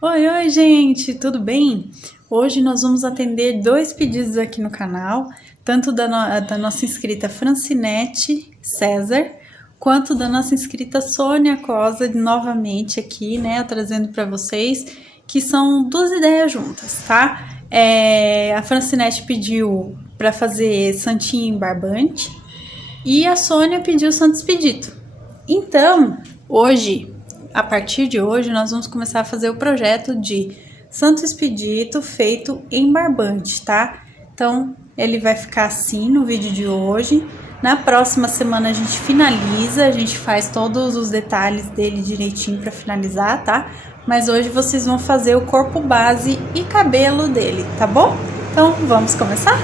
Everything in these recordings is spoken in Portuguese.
Oi, gente, tudo bem? Hoje nós vamos atender 2 pedidos aqui no canal, tanto da nossa inscrita Francinete César, quanto da nossa inscrita Sônia Cosa, novamente aqui, né, trazendo para vocês, que são 2 ideias juntas, tá? A Francinete pediu para fazer Santinho em Barbante e a Sônia pediu Santo Expedito. Então, hoje, a partir de hoje, nós vamos começar a fazer o projeto de Santo Expedito feito em barbante, tá? Então, ele vai ficar assim no vídeo de hoje. Na próxima semana a gente finaliza, a gente faz todos os detalhes dele direitinho para finalizar, tá? Mas hoje vocês vão fazer o corpo base e cabelo dele, tá bom? Então, vamos começar?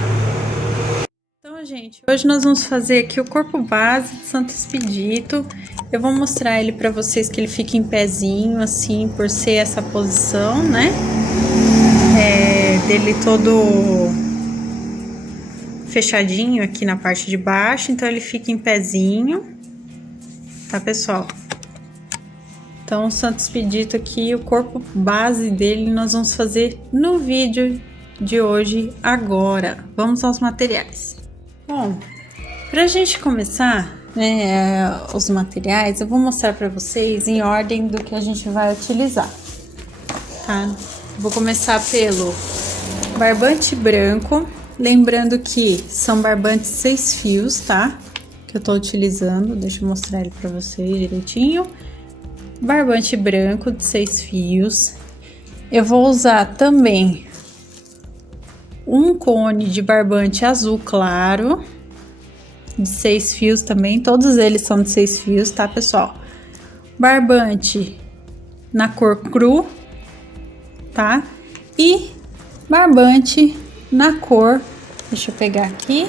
Gente, hoje nós vamos fazer aqui o corpo base de Santo Expedito. Eu vou mostrar ele para vocês que ele fica em pezinho, assim, por ser essa posição, né? Dele todo fechadinho aqui na parte de baixo, então ele fica em pezinho, tá, pessoal? Então, o Santo Expedito aqui, o corpo base dele, nós vamos fazer no vídeo de hoje, agora. Vamos aos materiais. Bom, pra gente começar, né, os materiais, eu vou mostrar pra vocês em ordem do que a gente vai utilizar, tá? Vou começar pelo barbante branco, lembrando que são barbantes 6 fios, tá? Que eu tô utilizando, deixa eu mostrar ele pra vocês direitinho. Barbante branco de 6 fios. Eu vou usar também um cone de barbante azul claro, de 6 fios também, todos eles são de 6 fios, tá, pessoal? Barbante na cor cru, tá? E barbante na cor, deixa eu pegar aqui,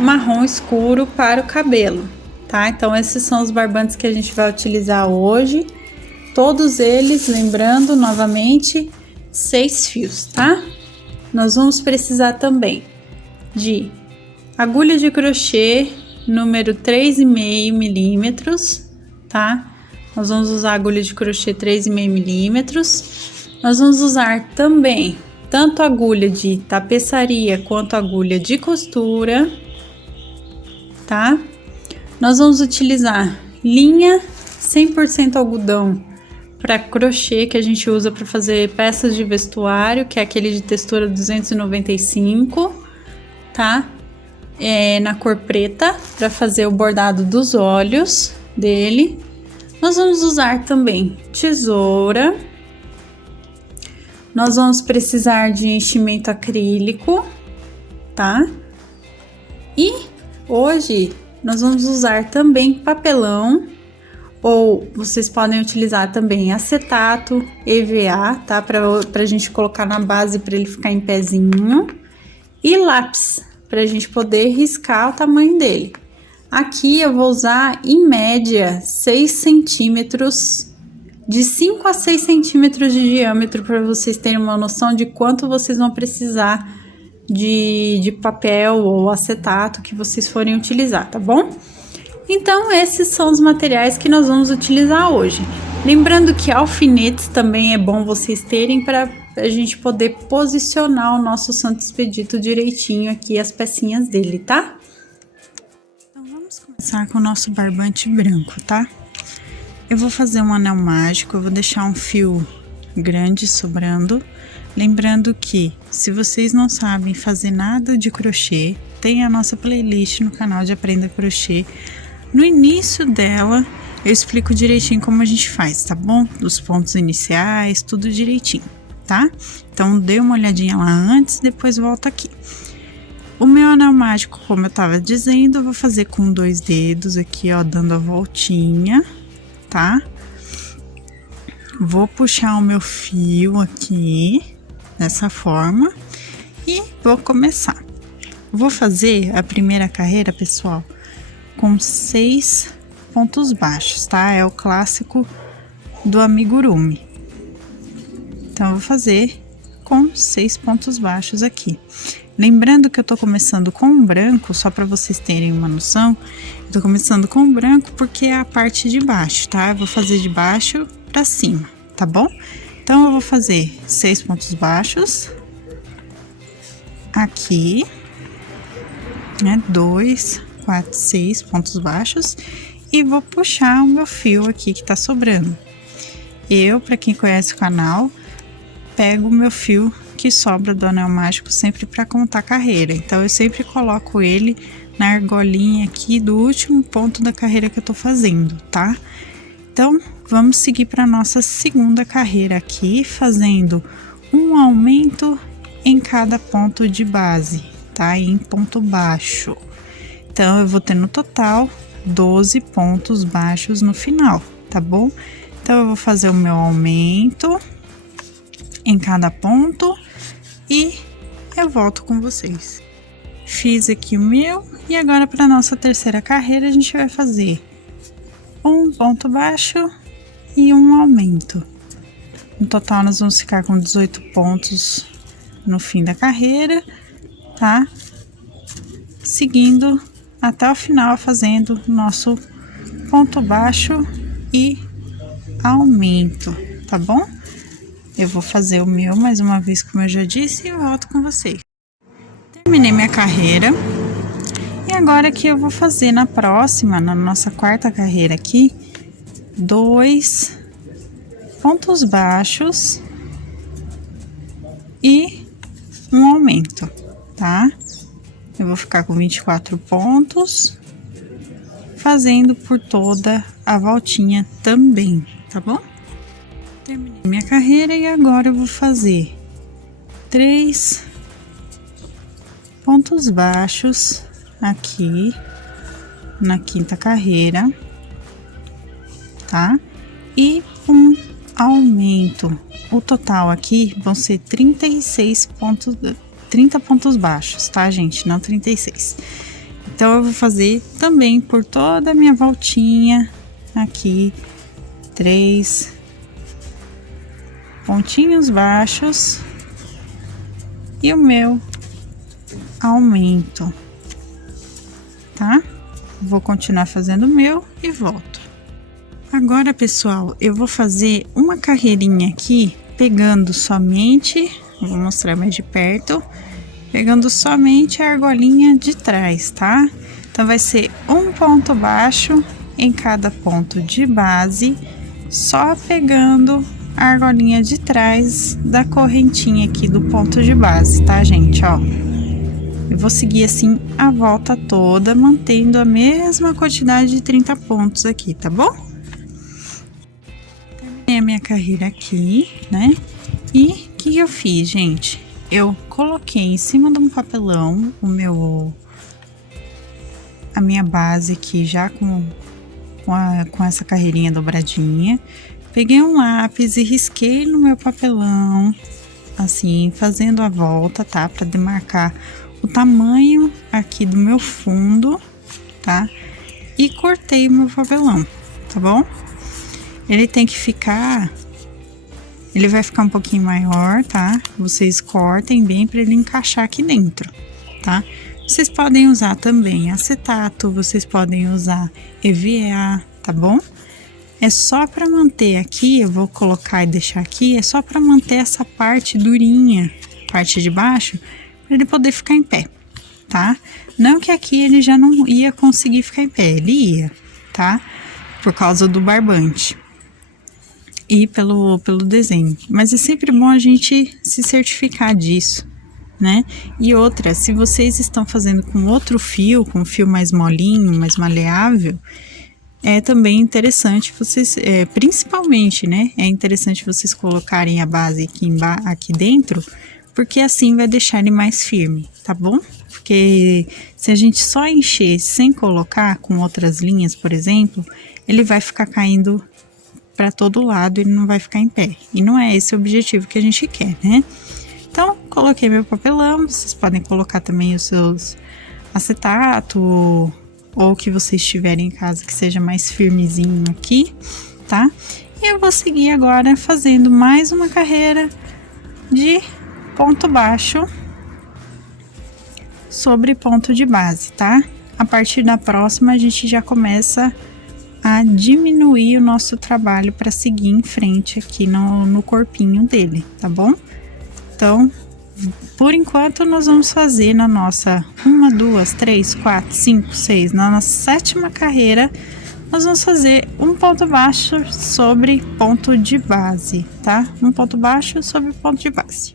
marrom escuro para o cabelo, tá? Então, esses são os barbantes que a gente vai utilizar hoje, todos eles, lembrando, novamente, 6 fios, tá? Nós vamos precisar também de agulha de crochê número 3,5 milímetros, tá? Nós vamos usar agulha de crochê 3,5 milímetros. Nós vamos usar também tanto agulha de tapeçaria quanto agulha de costura, tá? Nós vamos utilizar linha 100% algodão para crochê, que a gente usa para fazer peças de vestuário, que é aquele de textura 295, tá? Na cor preta, para fazer o bordado dos olhos dele. Nós vamos usar também tesoura. Nós vamos precisar de enchimento acrílico, tá? E hoje nós vamos usar também papelão, ou vocês podem utilizar também acetato, EVA, tá? Pra gente colocar na base para ele ficar em pezinho. E lápis, pra gente poder riscar o tamanho dele. Aqui eu vou usar, em média, 6 centímetros, de 5 a 6 centímetros de diâmetro, para vocês terem uma noção de quanto vocês vão precisar de papel ou acetato que vocês forem utilizar, tá bom? Então, esses são os materiais que nós vamos utilizar hoje. Lembrando que alfinetes também é bom vocês terem para a gente poder posicionar o nosso Santo Expedito direitinho aqui, as pecinhas dele, tá? Então, vamos começar com o nosso barbante branco, tá? Eu vou fazer um anel mágico, eu vou deixar um fio grande sobrando. Lembrando que, se vocês não sabem fazer nada de crochê, tem a nossa playlist no canal de Aprenda Crochê. No início dela, eu explico direitinho como a gente faz, tá bom? Os pontos iniciais, tudo direitinho, tá? Então, dê uma olhadinha lá antes, depois volta aqui. O meu anel mágico, como eu tava dizendo, eu vou fazer com 2 dedos aqui, ó, dando a voltinha, tá? Vou puxar o meu fio aqui, dessa forma, e vou começar. Vou fazer a primeira carreira, pessoal, com 6 pontos baixos, tá? É o clássico do amigurumi. Então, eu vou fazer com 6 pontos baixos aqui. Lembrando que eu tô começando com branco, só para vocês terem uma noção, eu tô começando com branco porque é a parte de baixo, tá? Eu vou fazer de baixo para cima, tá bom? Então, eu vou fazer 6 pontos baixos. Aqui, né? 2, 4, 6 pontos baixos. E vou puxar o meu fio aqui que tá sobrando. Pra quem conhece o canal, pego o meu fio que sobra do anel mágico sempre para contar carreira. Então, eu sempre coloco ele na argolinha aqui do último ponto da carreira que eu tô fazendo, tá? Então, vamos seguir para nossa segunda carreira aqui, fazendo um aumento em cada ponto de base, tá? Em ponto baixo. Então, eu vou ter no total 12 pontos baixos no final, tá bom? Então, eu vou fazer o meu aumento em cada ponto e eu volto com vocês. Fiz aqui o meu e agora para nossa terceira carreira a gente vai fazer um ponto baixo e um aumento. No total nós vamos ficar com 18 pontos no fim da carreira, tá? Seguindo até o final fazendo nosso ponto baixo e aumento, tá bom? Eu vou fazer o meu mais uma vez, como eu já disse, e eu volto com vocês. Terminei minha carreira. E agora que eu vou fazer na próxima, na nossa quarta carreira aqui, 2 pontos baixos e um aumento, tá? Eu vou ficar com 24 pontos, fazendo por toda a voltinha também, tá bom? Terminei minha carreira e agora eu vou fazer 3 pontos baixos aqui na quinta carreira, tá? E um aumento. O total aqui vão ser 36 pontos, 30 pontos baixos, tá, gente? Não 36. Então, eu vou fazer também por toda a minha voltinha aqui, 3 pontinhos baixos e o meu aumento, tá? Vou continuar fazendo o meu e volto. Agora, pessoal, eu vou fazer uma carreirinha aqui, pegando somente, vou mostrar mais de perto, pegando somente a argolinha de trás, tá? Então, vai ser um ponto baixo em cada ponto de base, só pegando a argolinha de trás da correntinha aqui do ponto de base, tá, gente? Ó, eu vou seguir assim a volta toda, mantendo a mesma quantidade de 30 pontos aqui, tá bom? Terminei a minha carreira aqui, né? E o que eu fiz, gente? Eu coloquei em cima de um papelão a minha base aqui já com essa carreirinha dobradinha. Peguei um lápis e risquei no meu papelão, assim, fazendo a volta, tá? Pra demarcar o tamanho aqui do meu fundo, tá? E cortei o meu papelão, tá bom? Ele tem que ficar... Ele vai ficar um pouquinho maior, tá? Vocês cortem bem pra ele encaixar aqui dentro, tá? Vocês podem usar também acetato, vocês podem usar EVA, tá bom? É só para manter aqui, eu vou colocar e deixar aqui, é só para manter essa parte durinha, parte de baixo, para ele poder ficar em pé, tá? Não que aqui ele já não ia conseguir ficar em pé, ele ia, tá? Por causa do barbante e pelo desenho. Mas é sempre bom a gente se certificar disso, né? E outra, se vocês estão fazendo com outro fio, com um fio mais molinho, mais maleável, é também interessante vocês, principalmente, né? É interessante vocês colocarem a base aqui dentro, porque assim vai deixar ele mais firme, tá bom? Porque se a gente só encher sem colocar com outras linhas, por exemplo, ele vai ficar caindo para todo lado e não vai ficar em pé. E não é esse o objetivo que a gente quer, né? Então, coloquei meu papelão, vocês podem colocar também os seus acetato ou que vocês tiverem em casa que seja mais firmezinho aqui, tá? E eu vou seguir agora fazendo mais uma carreira de ponto baixo sobre ponto de base, tá? A partir da próxima a gente já começa a diminuir o nosso trabalho para seguir em frente aqui no corpinho dele, tá bom? Então, por enquanto, nós vamos fazer na nossa 1, 2, 3, 4, 5, 6, na nossa 7ª carreira, nós vamos fazer um ponto baixo sobre ponto de base, tá? Um ponto baixo sobre ponto de base.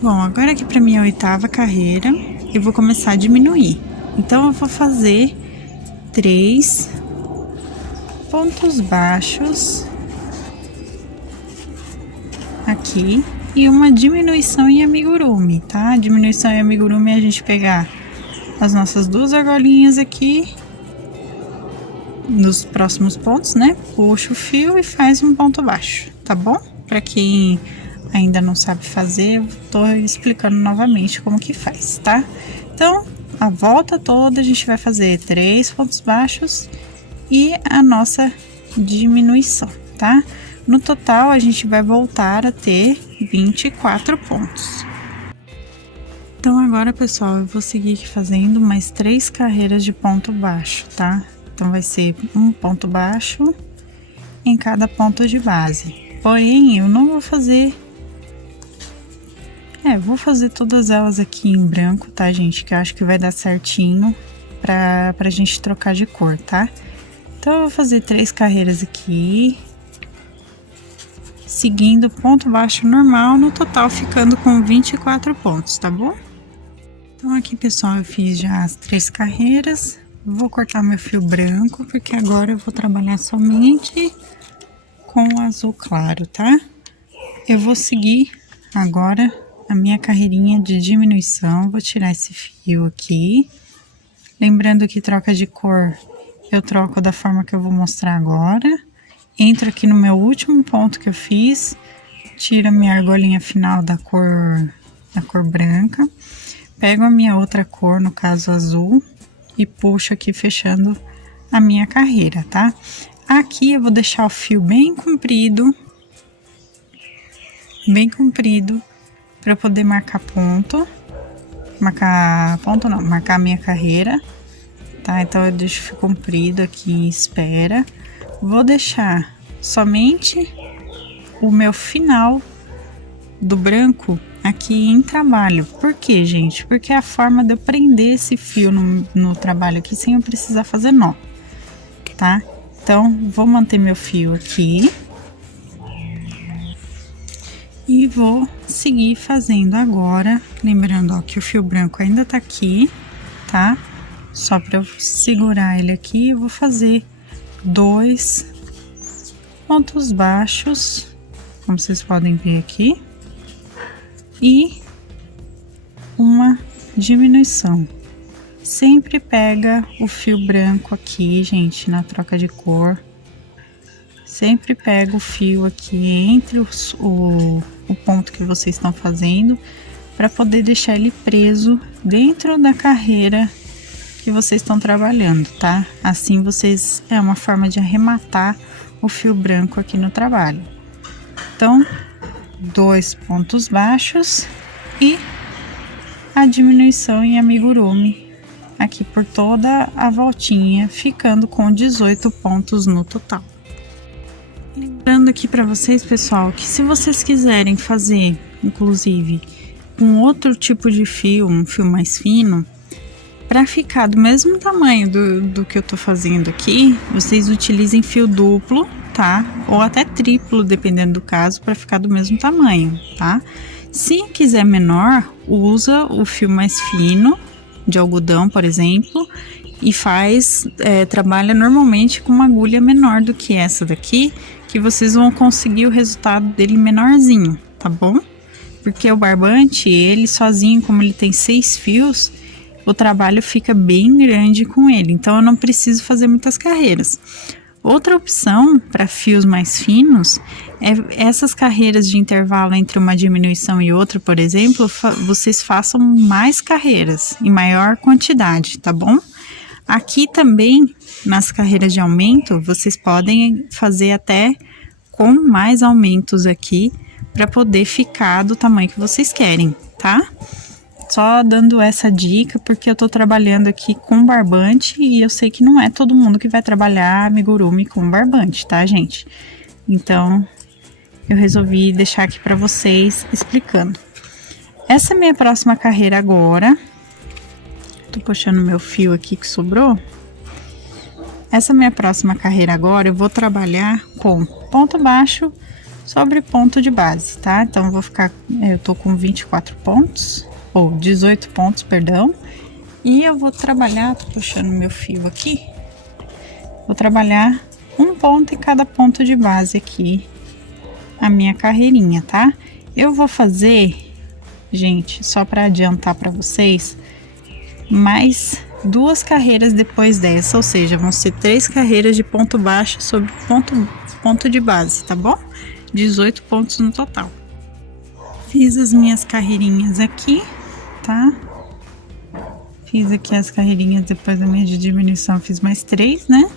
Bom, agora aqui para minha 8ª carreira, eu vou começar a diminuir. Então, eu vou fazer 3 pontos baixos aqui e uma diminuição em amigurumi, tá? Diminuição em amigurumi é a gente pegar as nossas 2 argolinhas aqui nos próximos pontos, né? Puxa o fio e faz um ponto baixo, tá bom? Para quem ainda não sabe fazer, eu tô explicando novamente como que faz, tá? Então, a volta toda a gente vai fazer 3 pontos baixos e a nossa diminuição, tá? No total, a gente vai voltar a ter 24 pontos. Então, agora, pessoal, eu vou seguir aqui fazendo mais 3 carreiras de ponto baixo, tá? Então, vai ser um ponto baixo em cada ponto de base. Porém, eu não vou fazer... vou fazer todas elas aqui em branco, tá, gente? Que eu acho que vai dar certinho pra gente trocar de cor, tá? Então, eu vou fazer 3 carreiras aqui, seguindo ponto baixo normal, no total ficando com 24 pontos, tá bom? Então, aqui, pessoal, eu fiz já as 3 carreiras. Vou cortar meu fio branco, porque agora eu vou trabalhar somente com o azul claro, tá? Eu vou seguir agora a minha carreirinha de diminuição. Vou tirar esse fio aqui. Lembrando que troca de cor, eu troco da forma que eu vou mostrar agora. Entro aqui no meu último ponto que eu fiz, tiro a minha argolinha final da cor branca, pego a minha outra cor, no caso azul, e puxo aqui fechando a minha carreira, tá? Aqui eu vou deixar o fio bem comprido, para poder marcar ponto. Marcar a minha carreira, tá? Então eu deixo o fio comprido aqui em espera. Vou deixar somente o meu final do branco aqui em trabalho. Por quê, gente? Porque é a forma de eu prender esse fio no trabalho aqui sem eu precisar fazer nó, tá? Então, vou manter meu fio aqui e vou seguir fazendo agora, lembrando, ó, que o fio branco ainda tá aqui, tá? Só para eu segurar ele aqui, eu vou fazer 2 pontos baixos, como vocês podem ver aqui, e uma diminuição. Sempre pega o fio branco aqui, gente, na troca de cor. Sempre pega o fio aqui entre o ponto que vocês estão fazendo, para poder deixar ele preso dentro da carreira que vocês estão trabalhando, tá? Assim vocês, é uma forma de arrematar o fio branco aqui no trabalho. Então, 2 pontos baixos e a diminuição em amigurumi aqui por toda a voltinha, ficando com 18 pontos no total. Lembrando aqui para vocês, pessoal, que se vocês quiserem fazer, inclusive, com outro tipo de fio, um fio mais fino, para ficar do mesmo tamanho do que eu tô fazendo aqui, vocês utilizem fio duplo, tá? Ou até triplo, dependendo do caso, para ficar do mesmo tamanho, tá? Se quiser menor, usa o fio mais fino, de algodão, por exemplo, e trabalha normalmente com uma agulha menor do que essa daqui, que vocês vão conseguir o resultado dele menorzinho, tá bom? Porque o barbante, ele sozinho, como ele tem 6 fios, o trabalho fica bem grande com ele, então eu não preciso fazer muitas carreiras. Outra opção para fios mais finos é essas carreiras de intervalo entre uma diminuição e outra, por exemplo, vocês façam mais carreiras em maior quantidade, tá bom? Aqui também, nas carreiras de aumento, vocês podem fazer até com mais aumentos aqui, para poder ficar do tamanho que vocês querem, tá? só dando essa dica porque eu tô trabalhando aqui com barbante e eu sei que não é todo mundo que vai trabalhar amigurumi com barbante, tá, gente? Então, eu resolvi deixar aqui pra vocês explicando. Essa é a minha próxima carreira agora. Tô puxando meu fio aqui que sobrou. Essa minha próxima carreira agora, eu vou trabalhar com ponto baixo sobre ponto de base, tá? Então, eu tô com 24 pontos, ou 18 pontos, perdão. E eu vou trabalhar, tô puxando meu fio aqui. Vou trabalhar um ponto em cada ponto de base aqui, a minha carreirinha, tá? Eu vou fazer, gente, só para adiantar para vocês, mais 2 carreiras depois dessa, ou seja, vão ser 3 carreiras de ponto baixo sobre ponto de base, tá bom? 18 pontos no total. Fiz as minhas carreirinhas aqui, tá? Fiz aqui as carreirinhas depois da minha de diminuição, fiz mais 3, né?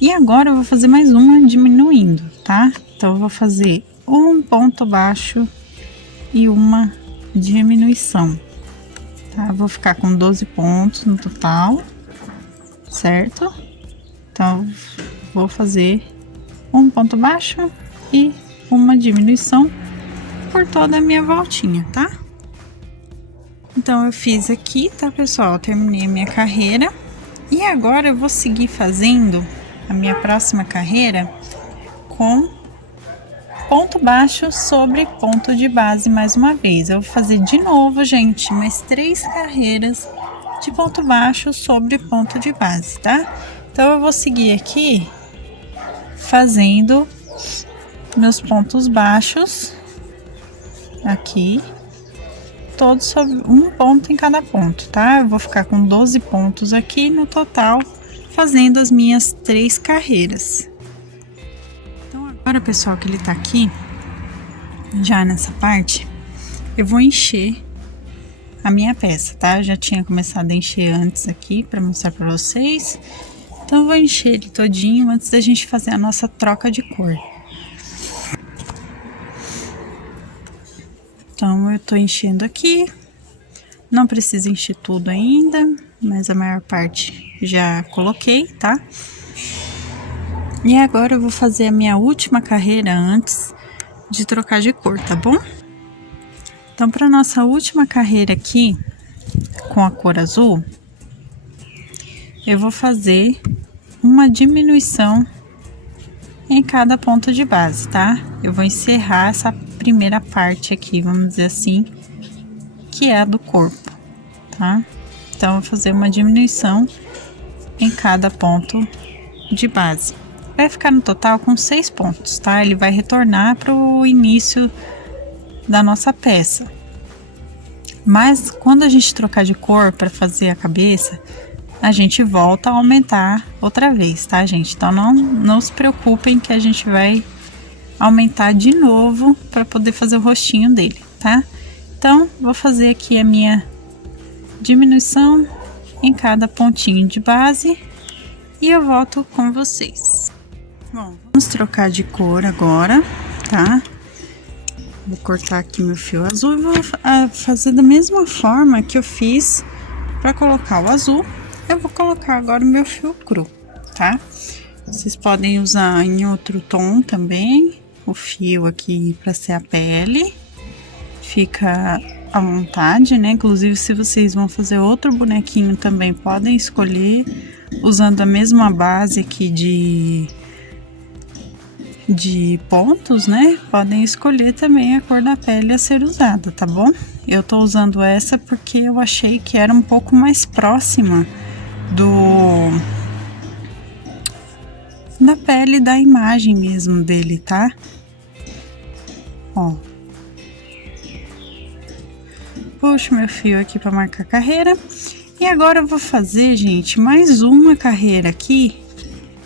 E agora eu vou fazer mais uma diminuindo, tá? Então eu vou fazer um ponto baixo e uma diminuição. Tá, vou ficar com 12 pontos no total, certo? Então, vou fazer um ponto baixo e uma diminuição por toda a minha voltinha, tá? Então, eu fiz aqui, tá, pessoal? Terminei a minha carreira. E agora, eu vou seguir fazendo a minha próxima carreira com ponto baixo sobre ponto de base mais uma vez. Eu vou fazer de novo, gente, mais 3 carreiras de ponto baixo sobre ponto de base, tá? Então, eu vou seguir aqui fazendo meus pontos baixos aqui, todos sobre um ponto em cada ponto, tá? Eu vou ficar com 12 pontos aqui no total, fazendo as minhas 3 carreiras. Agora, pessoal, que ele tá aqui, já nessa parte, eu vou encher a minha peça, tá? Eu já tinha começado a encher antes aqui pra mostrar pra vocês. Então, eu vou encher ele todinho antes da gente fazer a nossa troca de cor. Então, eu tô enchendo aqui. Não precisa encher tudo ainda, mas a maior parte já coloquei, tá? E agora eu vou fazer a minha última carreira antes de trocar de cor, tá bom? Então, para nossa última carreira aqui, com a cor azul, eu vou fazer uma diminuição em cada ponto de base, tá? Eu vou encerrar essa primeira parte aqui, vamos dizer assim, que é a do corpo, tá? Então, eu vou fazer uma diminuição em cada ponto de base. Vai ficar no total com 6 pontos, tá? Ele vai retornar para o início da nossa peça. Mas quando a gente trocar de cor para fazer a cabeça, a gente volta a aumentar outra vez, tá, gente? Então não se preocupem que a gente vai aumentar de novo para poder fazer o rostinho dele, tá? Então, vou fazer aqui a minha diminuição em cada pontinho de base e eu volto com vocês. Bom, vamos trocar de cor agora, tá? Vou cortar aqui meu fio azul e vou fazer da mesma forma que eu fiz para colocar o azul. Eu vou colocar agora o meu fio cru, tá? Vocês podem usar em outro tom também, o fio aqui para ser a pele. Fica à vontade, né? Inclusive, se vocês vão fazer outro bonequinho também, podem escolher usando a mesma base aqui de pontos, né? Podem escolher também a cor da pele a ser usada, tá bom? Eu tô usando essa porque eu achei que era um pouco mais próxima da pele da imagem mesmo dele, tá? Ó. Puxo meu fio aqui para marcar a carreira. E agora eu vou fazer, gente, mais uma carreira aqui,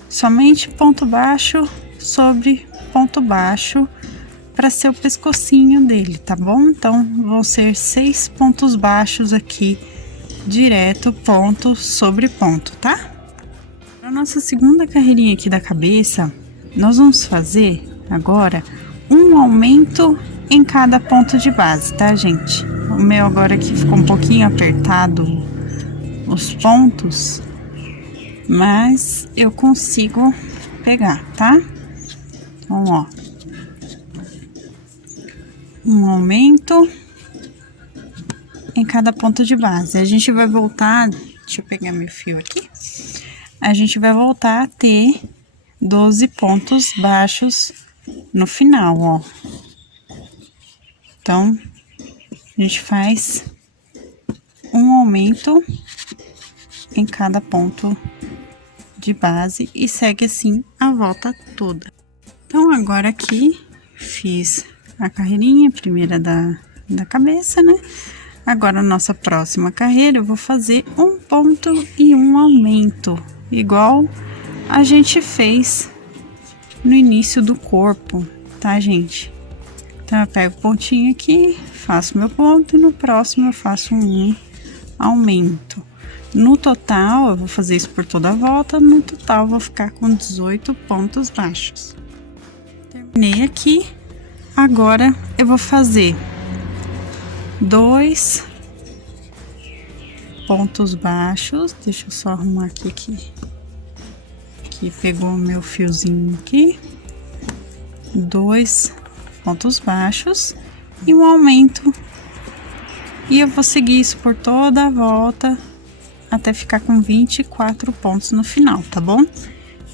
somente ponto baixo sobre ponto baixo, para ser o pescocinho dele, tá bom? Então, vão ser 6 pontos baixos aqui, direto, ponto sobre ponto, tá? Para nossa segunda carreirinha aqui da cabeça, nós vamos fazer agora um aumento em cada ponto de base, tá, gente? O meu agora aqui ficou um pouquinho apertado os pontos, mas eu consigo pegar, tá? Então, ó, um aumento em cada ponto de base. A gente vai voltar, deixa eu pegar meu fio aqui. A gente vai voltar a ter 12 pontos baixos no final, ó. Então, a gente faz um aumento em cada ponto de base e segue assim a volta toda. Então, agora aqui, fiz a carreirinha primeira da cabeça, né? Agora, a nossa próxima carreira, eu vou fazer um ponto e um aumento, igual a gente fez no início do corpo, tá, gente? Então, eu pego o pontinho aqui, faço meu ponto e no próximo eu faço um aumento. No total, eu vou fazer isso por toda a volta, no total eu vou ficar com 18 pontos baixos. Terminei aqui, agora eu vou fazer 2 pontos baixos, deixa eu só arrumar aqui que pegou o meu fiozinho aqui, 2 pontos baixos e um aumento, e eu vou seguir isso por toda a volta até ficar com 24 pontos no final, tá bom?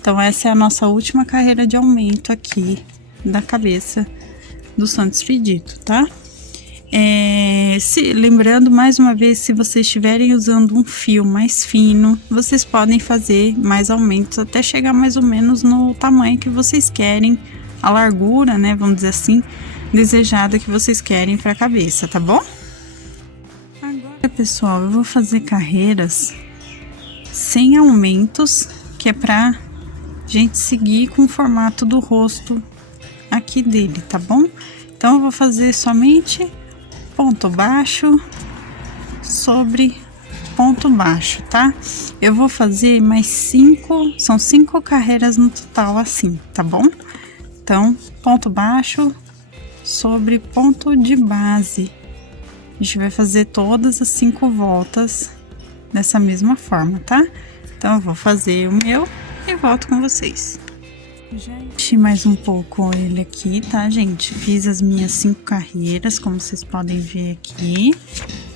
Então essa é a nossa última carreira de aumento aqui da cabeça do Santo Expedito, tá? Lembrando mais uma vez, se vocês estiverem usando um fio mais fino, vocês podem fazer mais aumentos até chegar mais ou menos no tamanho que vocês querem, a largura, né, vamos dizer assim, desejada que vocês querem para a cabeça, tá bom? Agora, pessoal, eu vou fazer carreiras sem aumentos, que é pra gente seguir com o formato do rosto aqui dele, tá bom? Então, eu vou fazer somente ponto baixo sobre ponto baixo, tá? Eu vou fazer mais 5, são 5 carreiras no total assim, tá bom? Então, ponto baixo sobre ponto de base. A gente vai fazer todas as 5 voltas dessa mesma forma, tá? Então, eu vou fazer o meu e volto com vocês. Já enchi mais um pouco ele aqui, tá, gente? Fiz as minhas 5 carreiras, como vocês podem ver aqui.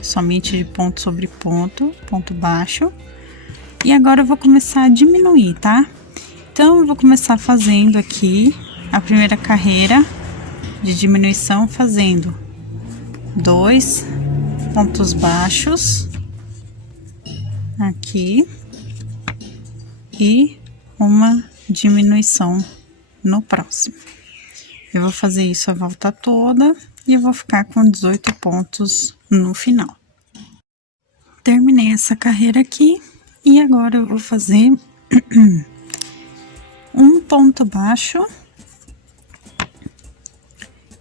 Somente de ponto sobre ponto, ponto baixo. E agora eu vou começar a diminuir, tá? Então, eu vou começar fazendo aqui a primeira carreira de diminuição, fazendo 2 pontos baixos aqui e uma diminuição no próximo. Eu vou fazer isso a volta toda e eu vou ficar com 18 pontos no final. Terminei essa carreira aqui e agora eu vou fazer um ponto baixo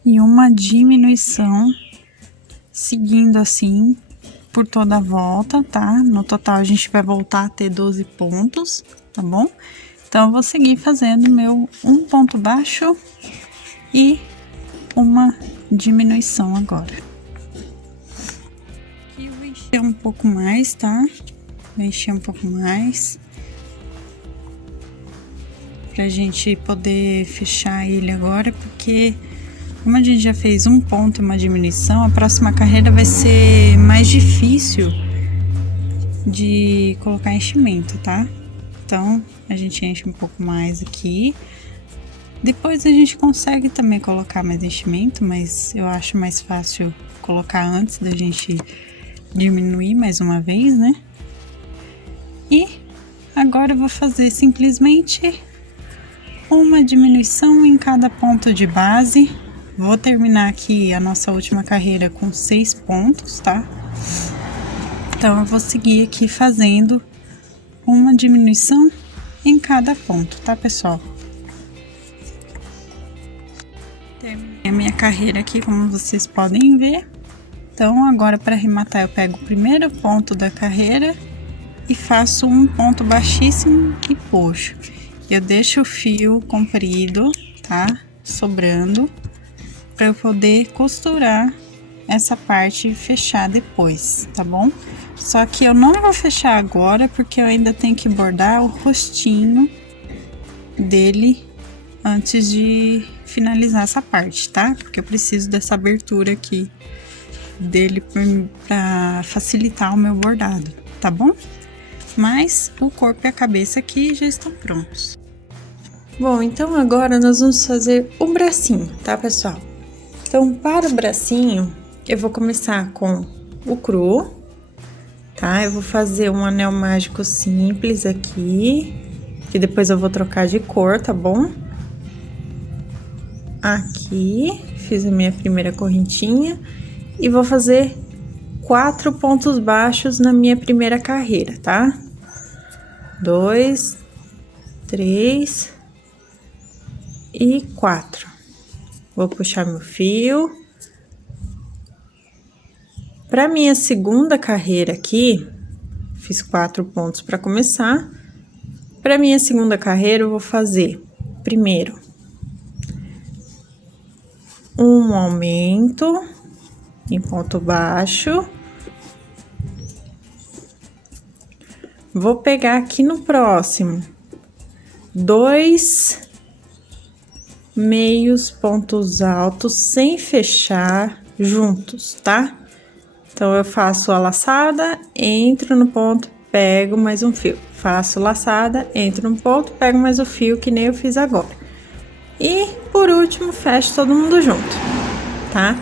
e uma diminuição, seguindo assim por toda a volta, tá? No total a gente vai voltar a ter 12 pontos, tá bom? Então, eu vou seguir fazendo meu um ponto baixo e uma diminuição agora. Aqui eu vou encher um pouco mais, tá? Vou encher um pouco mais, pra gente poder fechar ele agora, porque como a gente já fez um ponto e uma diminuição, a próxima carreira vai ser mais difícil de colocar enchimento, tá? Então, a gente enche um pouco mais aqui. Depois a gente consegue também colocar mais enchimento, mas eu acho mais fácil colocar antes da gente diminuir mais uma vez, né? E agora eu vou fazer simplesmente uma diminuição em cada ponto de base. Vou terminar aqui a nossa última carreira com 6 pontos, tá? Então, eu vou seguir aqui fazendo uma diminuição em cada ponto, tá, pessoal? Terminei a minha carreira aqui, como vocês podem ver. Então, agora para arrematar, eu pego o primeiro ponto da carreira e faço um ponto baixíssimo e puxo. Eu deixo o fio comprido, tá? Sobrando, para eu poder costurar essa parte e fechar depois, tá bom? Só que eu não vou fechar agora, porque eu ainda tenho que bordar o rostinho dele antes de finalizar essa parte, tá? Porque eu preciso dessa abertura aqui dele pra facilitar o meu bordado, tá bom? Mas o corpo e a cabeça aqui já estão prontos. Bom, então agora nós vamos fazer o bracinho, tá, pessoal? Então, para o bracinho, eu vou começar com o cru, tá? Eu vou fazer um anel mágico simples aqui, que depois eu vou trocar de cor, tá bom? Aqui, fiz a minha primeira correntinha e vou fazer 4 pontos baixos na minha primeira carreira, tá? 2, 3 e 4. Vou puxar meu fio. Para minha segunda carreira aqui, fiz 4 pontos para começar. Para minha segunda carreira, eu vou fazer primeiro um aumento em ponto baixo. Vou pegar aqui no próximo 2 meios pontos altos sem fechar juntos, tá? Então, eu faço a laçada, entro no ponto, pego mais um fio. Faço laçada, entro no ponto, pego mais o fio, que nem eu fiz agora. E, por último, fecho todo mundo junto, tá?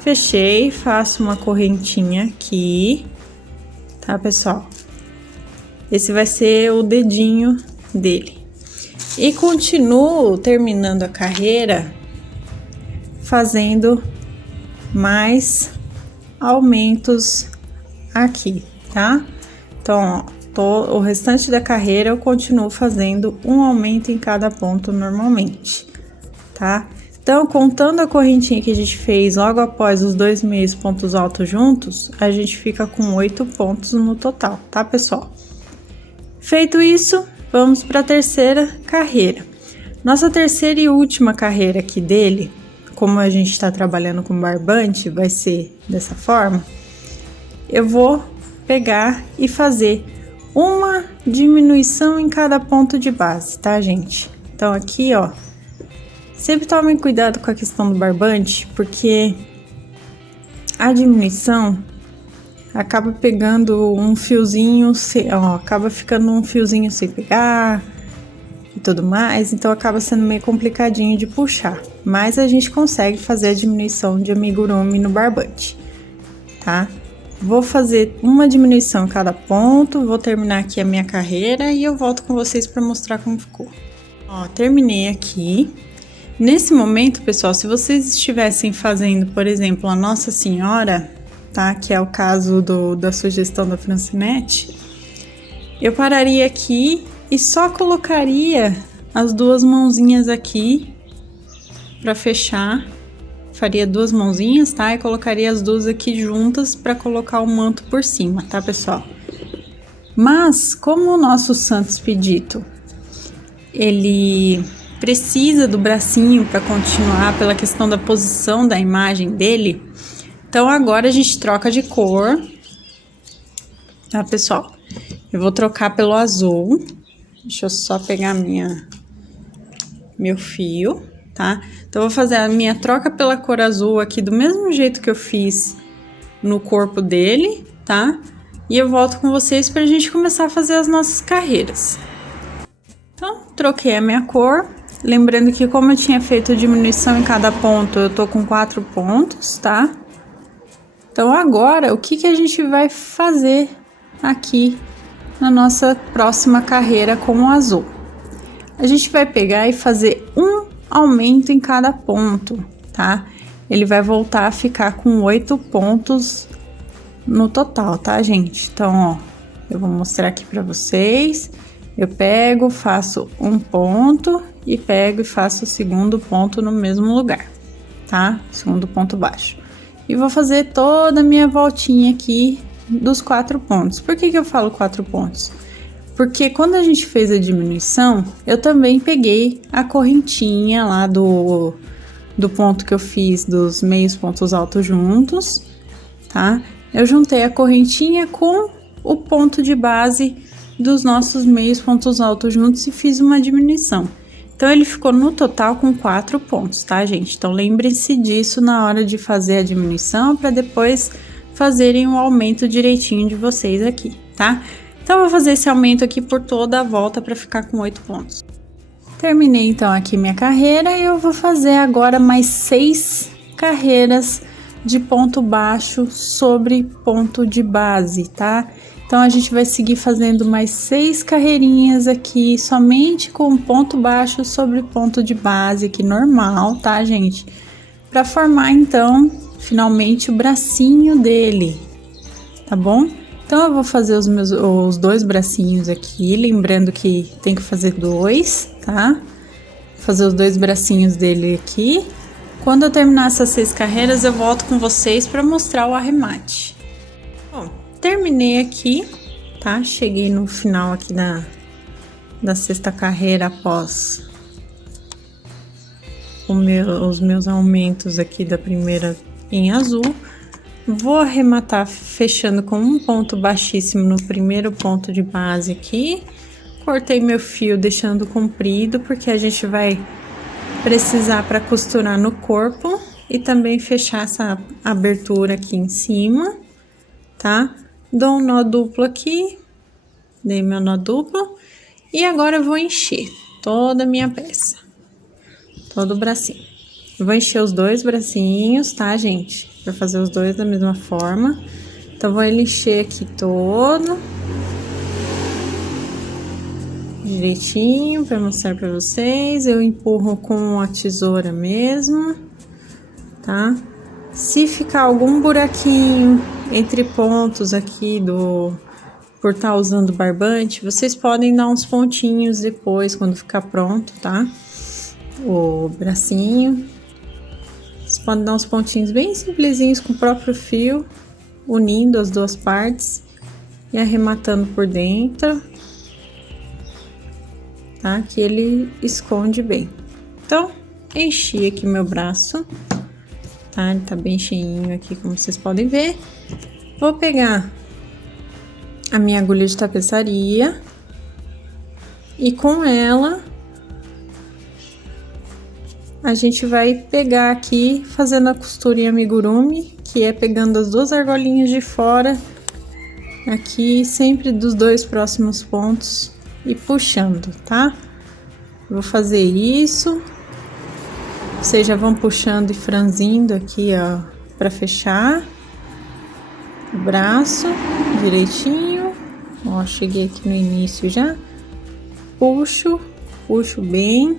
Fechei, faço uma correntinha aqui, tá, pessoal? Esse vai ser o dedinho dele. E continuo terminando a carreira fazendo mais aumentos aqui, tá? Então, ó, o restante da carreira eu continuo fazendo um aumento em cada ponto normalmente, tá? Então, contando a correntinha que a gente fez logo após os 2 meios pontos altos juntos, a gente fica com 8 pontos no total, tá, pessoal? Feito isso, vamos para a terceira carreira. Nossa terceira e última carreira aqui dele, como a gente está trabalhando com barbante, vai ser dessa forma. Eu vou pegar e fazer uma diminuição em cada ponto de base, tá, gente? Então, aqui, ó, sempre tomem cuidado com a questão do barbante, porque a diminuição acaba pegando um fiozinho, ó, acaba ficando um fiozinho sem pegar e tudo mais, então acaba sendo meio complicadinho de puxar, mas a gente consegue fazer a diminuição de amigurumi no barbante, tá? Vou fazer uma diminuição em cada ponto, vou terminar aqui a minha carreira e eu volto com vocês para mostrar como ficou. Ó, terminei aqui. Nesse momento, pessoal, se vocês estivessem fazendo, por exemplo, a Nossa Senhora, tá? Que é o caso da sugestão da Francinete, eu pararia aqui e só colocaria as 2 mãozinhas aqui para fechar. Faria 2 mãozinhas, tá? E colocaria as 2 aqui juntas para colocar o manto por cima, tá, pessoal? Mas, como o nosso Santo Expedito, ele precisa do bracinho para continuar pela questão da posição da imagem dele, então agora a gente troca de cor, tá, pessoal? Eu vou trocar pelo azul. Deixa eu só pegar meu fio, tá? Então, eu vou fazer a minha troca pela cor azul aqui do mesmo jeito que eu fiz no corpo dele, tá? E eu volto com vocês pra gente começar a fazer as nossas carreiras. Então, troquei a minha cor. Lembrando que como eu tinha feito diminuição em cada ponto, eu tô com 4 pontos, tá? Então, agora, o que a gente vai fazer aqui na nossa próxima carreira com o azul? A gente vai pegar e fazer um aumento em cada ponto, tá? Ele vai voltar a ficar com 8 pontos no total, tá, gente? Então, ó, eu vou mostrar aqui pra vocês. Eu pego, faço um ponto e pego e faço o segundo ponto no mesmo lugar, tá? Segundo ponto baixo. E vou fazer toda a minha voltinha aqui dos 4 pontos. Por que eu falo 4 pontos? Porque quando a gente fez a diminuição, eu também peguei a correntinha lá do do ponto que eu fiz dos meios pontos altos juntos, tá? Eu juntei a correntinha com o ponto de base dos nossos meios pontos altos juntos e fiz uma diminuição. Então, ele ficou no total com 4 pontos, tá, gente? Então, lembrem-se disso na hora de fazer a diminuição, para depois fazerem o aumento direitinho de vocês aqui, tá? Então, eu vou fazer esse aumento aqui por toda a volta para ficar com 8 pontos. Terminei, então, aqui minha carreira e eu vou fazer agora mais 6 carreiras de ponto baixo sobre ponto de base, tá? Então, a gente vai seguir fazendo mais 6 carreirinhas aqui, somente com ponto baixo sobre ponto de base aqui, normal, tá, gente? Para formar, então, finalmente o bracinho dele, tá bom? Então, eu vou fazer os 2 bracinhos aqui, lembrando que tem que fazer 2, tá? Vou fazer os 2 bracinhos dele aqui. Quando eu terminar essas 6 carreiras, eu volto com vocês para mostrar o arremate. Bom, terminei aqui, tá? Cheguei no final aqui da 6ª carreira após os meus aumentos aqui da primeira em azul. Vou arrematar fechando com um ponto baixíssimo no primeiro ponto de base aqui. Cortei meu fio deixando comprido, porque a gente vai precisar para costurar no corpo e também fechar essa abertura aqui em cima, tá? Dou um nó duplo aqui, dei meu nó duplo e agora eu vou encher toda a minha peça, todo o bracinho. Eu vou encher os 2 bracinhos, tá, gente? Pra fazer os 2 da mesma forma. Então, vou encher aqui todo direitinho para mostrar para vocês. Eu empurro com a tesoura mesmo, tá? Se ficar algum buraquinho entre pontos aqui por estar usando barbante, vocês podem dar uns pontinhos depois, quando ficar pronto, tá? O bracinho. Vocês podem dar uns pontinhos bem simplesinhos com o próprio fio, unindo as 2 partes e arrematando por dentro, tá? Que ele esconde bem. Então, enchi aqui meu braço, tá? Ele tá bem cheinho aqui, como vocês podem ver. Vou pegar a minha agulha de tapeçaria e com ela a gente vai pegar aqui, fazendo a costura em amigurumi, que é pegando as 2 argolinhas de fora, aqui, sempre dos 2 próximos pontos, e puxando, tá? Vou fazer isso. Vocês já vão puxando e franzindo aqui, ó, pra fechar o braço direitinho. Ó, cheguei aqui no início já. Puxo bem.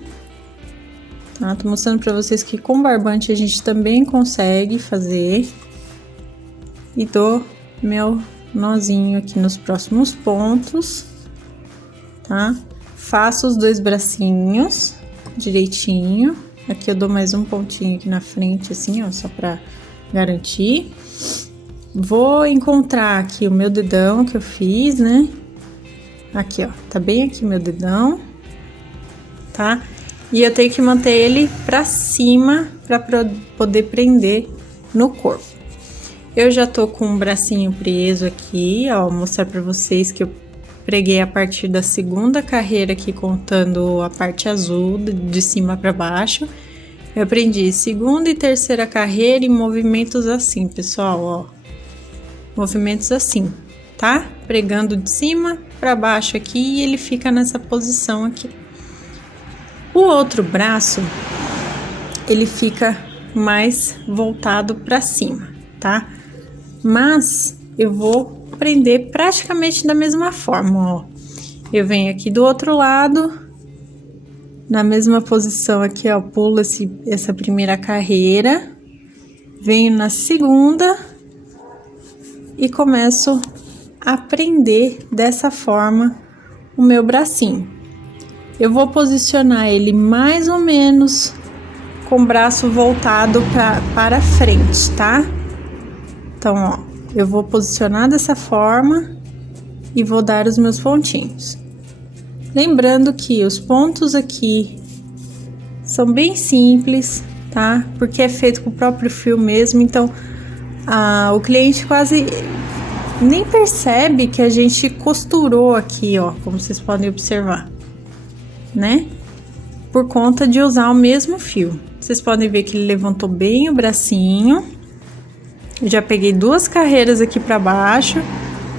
Tá? Tô mostrando pra vocês que com barbante a gente também consegue fazer. E dou meu nozinho aqui nos próximos pontos, tá? Faço os 2 bracinhos direitinho. Aqui eu dou mais um pontinho aqui na frente, assim, ó, só pra garantir. Vou encontrar aqui o meu dedão que eu fiz, né? Aqui, ó, tá bem aqui meu dedão, tá? E eu tenho que manter ele pra cima pra poder prender no corpo. Eu já tô com um bracinho preso aqui, ó, vou mostrar pra vocês que eu preguei a partir da 2ª carreira aqui, contando a parte azul, de cima pra baixo. Eu aprendi 2ª e 3ª carreira em movimentos assim, pessoal, ó. Movimentos assim, tá? Pregando de cima pra baixo aqui e ele fica nessa posição aqui. O outro braço, ele fica mais voltado pra cima, tá? Mas eu vou prender praticamente da mesma forma, ó. Eu venho aqui do outro lado, na mesma posição aqui, ó, pulo essa primeira carreira, venho na 2ª e começo a prender dessa forma o meu bracinho. Eu vou posicionar ele mais ou menos com o braço voltado para frente, tá? Então, ó, eu vou posicionar dessa forma e vou dar os meus pontinhos. Lembrando que os pontos aqui são bem simples, tá? Porque é feito com o próprio fio mesmo, então o cliente quase nem percebe que a gente costurou aqui, ó, como vocês podem observar, né? Por conta de usar o mesmo fio. Vocês podem ver que ele levantou bem o bracinho. Eu já peguei 2 carreiras aqui para baixo.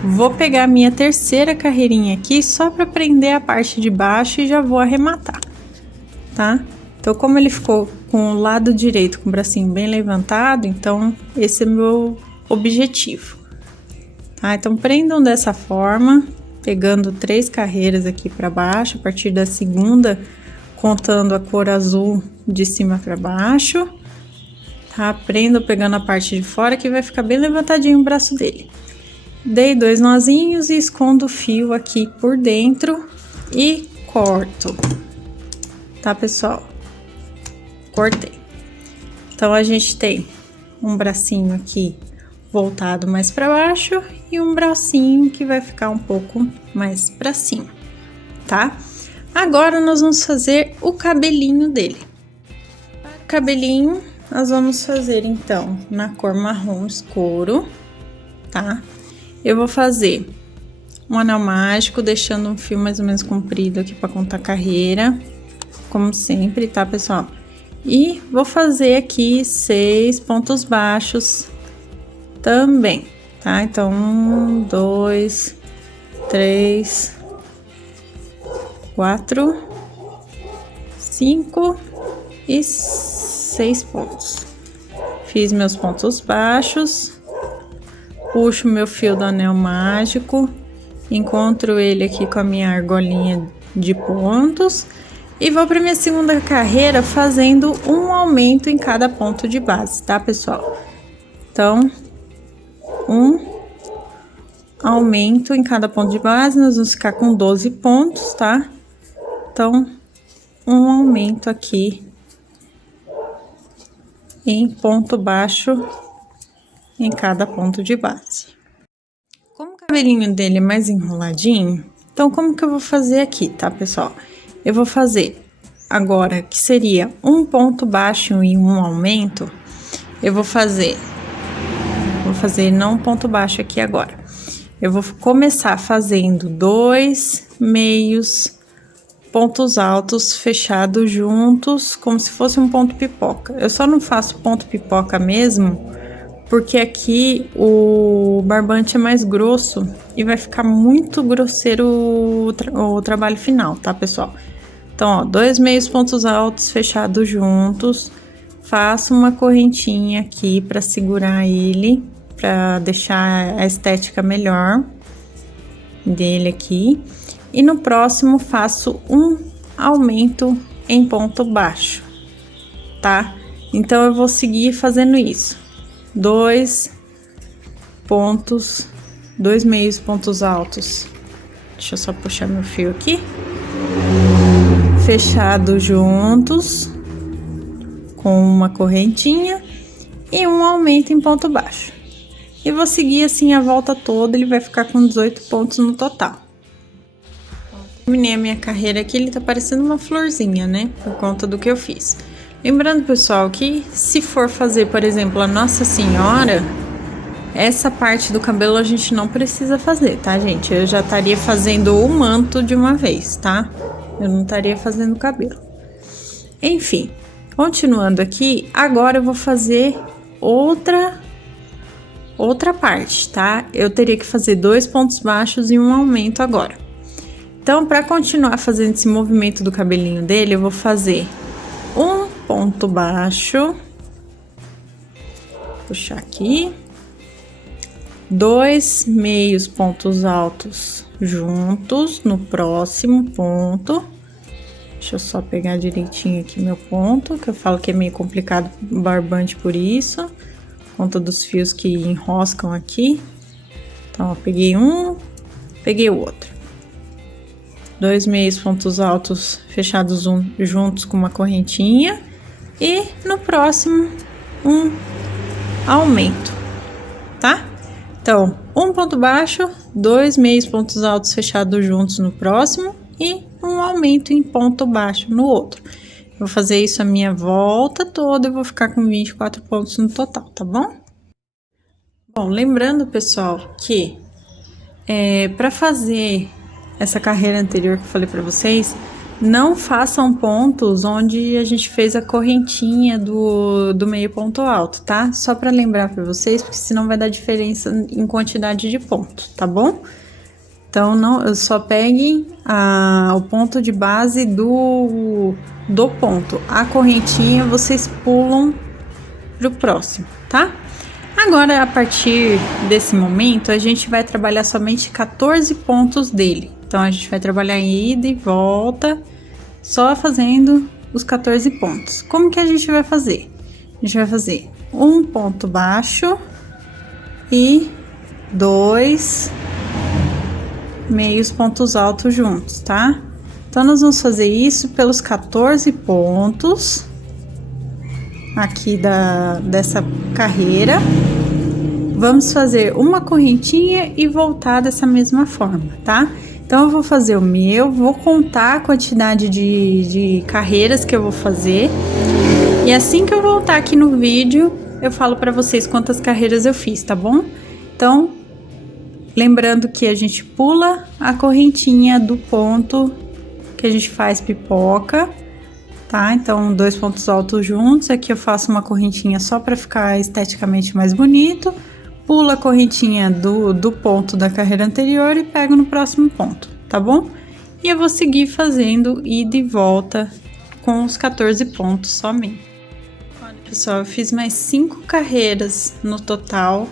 Vou pegar a minha terceira carreirinha aqui só para prender a parte de baixo e já vou arrematar, tá? Então, como ele ficou com o lado direito com o bracinho bem levantado, então esse é meu objetivo, tá? Então, prendam dessa forma, pegando 3 carreiras aqui para baixo, a partir da segunda, contando a cor azul de cima para baixo, tá? Prendo pegando a parte de fora que vai ficar bem levantadinho o braço dele. Dei 2 nozinhos e escondo o fio aqui por dentro e corto, tá, pessoal? Cortei. Então, a gente tem um bracinho aqui voltado mais para baixo e um bracinho que vai ficar um pouco mais para cima, tá? Agora, nós vamos fazer o cabelinho dele. O cabelinho, nós vamos fazer, então, na cor marrom escuro, tá? Eu vou fazer um anel mágico, deixando um fio mais ou menos comprido aqui para contar a carreira, como sempre, tá, pessoal? E vou fazer aqui 6 pontos baixos também, tá? Então, 1, 2, 3, 4, 5 e 6 pontos. Fiz meus pontos baixos. Puxo meu fio do anel mágico, encontro ele aqui com a minha argolinha de pontos e vou para minha segunda carreira fazendo um aumento em cada ponto de base, tá, pessoal? Então, um aumento em cada ponto de base, nós vamos ficar com 12 pontos, tá? Então, um aumento aqui em ponto baixo em cada ponto de base. Como o cabelinho dele é mais enroladinho, então como que eu vou fazer aqui, tá, pessoal? Eu vou fazer agora, que seria um ponto baixo e um aumento, eu vou fazer não um ponto baixo aqui agora. Eu vou começar fazendo 2 meios pontos altos fechados juntos, como se fosse um ponto pipoca. Eu só não faço ponto pipoca mesmo, porque aqui o barbante é mais grosso e vai ficar muito grosseiro o trabalho final, tá, pessoal? Então, ó, 2 meios pontos altos fechados juntos, faço uma correntinha aqui para segurar ele, para deixar a estética melhor dele aqui. E no próximo faço um aumento em ponto baixo, tá? Então, eu vou seguir fazendo isso. 2 meios pontos altos. Deixa eu só puxar meu fio aqui. Fechados juntos, com uma correntinha e um aumento em ponto baixo. E vou seguir assim a volta toda, ele vai ficar com 18 pontos no total. Terminei a minha carreira aqui, ele tá parecendo uma florzinha, né? Por conta do que eu fiz. Lembrando, pessoal, que se for fazer, por exemplo, a Nossa Senhora, essa parte do cabelo a gente não precisa fazer, tá, gente? Eu já estaria fazendo o manto de uma vez, tá? Eu não estaria fazendo o cabelo. Enfim, continuando aqui, agora eu vou fazer outra parte, tá? Eu teria que fazer 2 pontos baixos e um aumento agora. Então, para continuar fazendo esse movimento do cabelinho dele, eu vou fazer um ponto baixo, puxar aqui, 2 meios pontos altos juntos no próximo ponto. Deixa eu só pegar direitinho aqui meu ponto, que eu falo que é meio complicado o barbante por isso, por conta dos fios que enroscam aqui. Então, ó, peguei um, peguei o outro. 2 meios pontos altos fechados juntos com uma correntinha. E no próximo, um aumento, tá? Então, um ponto baixo, 2 meios pontos altos fechados juntos no próximo e um aumento em ponto baixo no outro. Vou fazer isso a minha volta toda, eu vou ficar com 24 pontos no total, tá bom? Bom, lembrando, pessoal, que para fazer essa carreira anterior que eu falei para vocês, não façam pontos onde a gente fez a correntinha do meio ponto alto, tá? Só para lembrar para vocês, porque senão vai dar diferença em quantidade de pontos, tá bom? Então, não, só peguem o ponto de base do ponto. A correntinha vocês pulam pro próximo, tá? Agora, a partir desse momento, a gente vai trabalhar somente 14 pontos dele. Então, a gente vai trabalhar em ida e volta, só fazendo os 14 pontos. Como que a gente vai fazer? A gente vai fazer um ponto baixo e 2 meios pontos altos juntos, tá? Então, nós vamos fazer isso pelos 14 pontos aqui dessa carreira. Vamos fazer uma correntinha e voltar dessa mesma forma, tá? Então, eu vou fazer o meu, vou contar a quantidade de carreiras que eu vou fazer. E assim que eu voltar aqui no vídeo, eu falo pra vocês quantas carreiras eu fiz, tá bom? Então, lembrando que a gente pula a correntinha do ponto que a gente faz pipoca, tá? Então, 2 pontos altos juntos. Aqui eu faço uma correntinha só pra ficar esteticamente mais bonito. Pulo a correntinha do ponto da carreira anterior e pego no próximo ponto, tá bom? E eu vou seguir fazendo ida e volta com os 14 pontos somente. Olha, pessoal, eu fiz mais 5 carreiras no total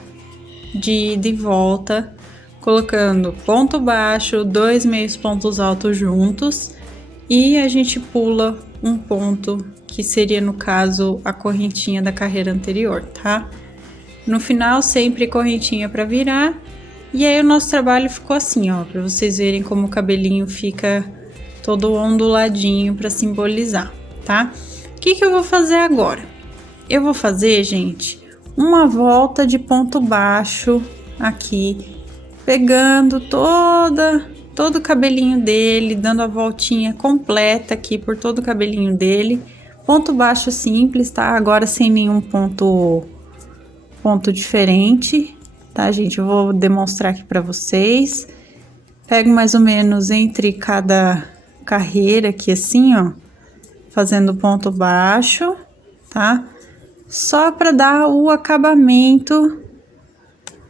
de ida e volta, colocando ponto baixo, 2 meios pontos altos juntos, e a gente pula um ponto, que seria, no caso, a correntinha da carreira anterior, tá? No final, sempre correntinha para virar. E aí, o nosso trabalho ficou assim, ó, para vocês verem como o cabelinho fica todo onduladinho para simbolizar, tá? O que eu vou fazer agora? Eu vou fazer, gente, uma volta de ponto baixo aqui, pegando todo o cabelinho dele, dando a voltinha completa aqui por todo o cabelinho dele. Ponto baixo simples, tá? Agora sem nenhum ponto diferente, tá, gente? Eu vou demonstrar aqui para vocês. Pego mais ou menos entre cada carreira aqui, assim, ó, fazendo ponto baixo, tá? Só para dar o acabamento.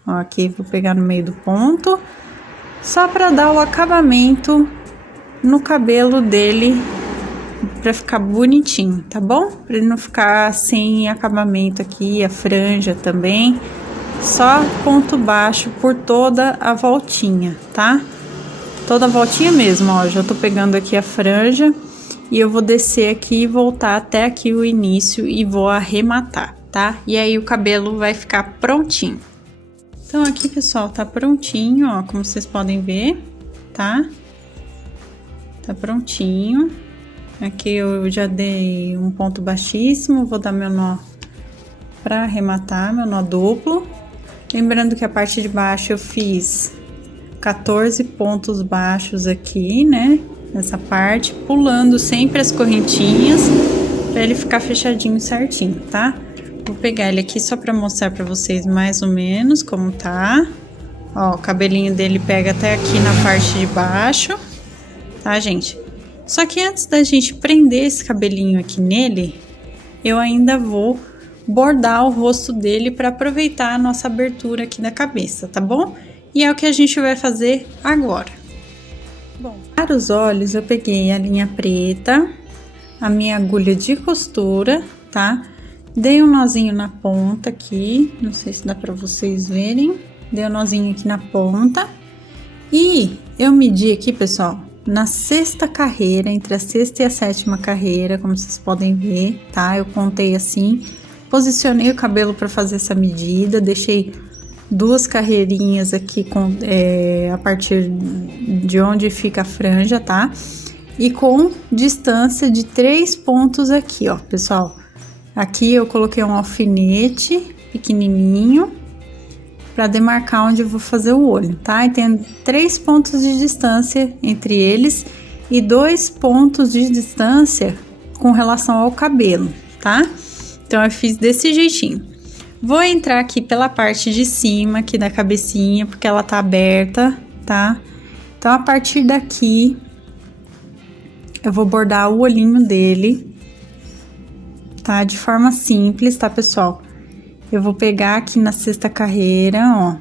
Ó, aqui vou pegar no meio do ponto, só para dar o acabamento no cabelo dele, para ficar bonitinho, tá bom? Para ele não ficar sem acabamento aqui, a franja também. Só ponto baixo por toda a voltinha, tá? Toda a voltinha mesmo, ó. Já tô pegando aqui a franja e eu vou descer aqui e voltar até aqui o início e vou arrematar, tá? E aí o cabelo vai ficar prontinho. Então, aqui, pessoal, tá prontinho, ó, como vocês podem ver, tá? Tá prontinho. Aqui eu já dei um ponto baixíssimo, vou dar meu nó pra arrematar, meu nó duplo. Lembrando que a parte de baixo eu fiz 14 pontos baixos aqui, né? Nessa parte, pulando sempre as correntinhas, pra ele ficar fechadinho certinho, tá? Vou pegar ele aqui só pra mostrar pra vocês mais ou menos como tá. Ó, o cabelinho dele pega até aqui na parte de baixo, tá, gente? Só que antes da gente prender esse cabelinho aqui nele, eu ainda vou bordar o rosto dele para aproveitar a nossa abertura aqui da cabeça, tá bom? E é o que a gente vai fazer agora. Bom, para os olhos eu peguei a linha preta, a minha agulha de costura, tá? Dei um nozinho na ponta aqui, não sei se dá para vocês verem. Dei um nozinho aqui na ponta. E eu medi aqui, pessoal, na 6ª carreira, entre a 6ª e a 7ª carreira, como vocês podem ver, tá? Eu contei assim, posicionei o cabelo para fazer essa medida, deixei 2 carreirinhas aqui a partir de onde fica a franja, tá? E com distância de 3 pontos aqui, ó, pessoal. Aqui eu coloquei um alfinete pequenininho para demarcar onde eu vou fazer o olho, tá? E tem 3 pontos de distância entre eles e 2 pontos de distância com relação ao cabelo, tá? Então, eu fiz desse jeitinho. Vou entrar aqui pela parte de cima, aqui da cabecinha, porque ela tá aberta, tá? Então, a partir daqui, eu vou bordar o olhinho dele, tá? De forma simples, tá, pessoal? Eu vou pegar aqui na sexta carreira, ó,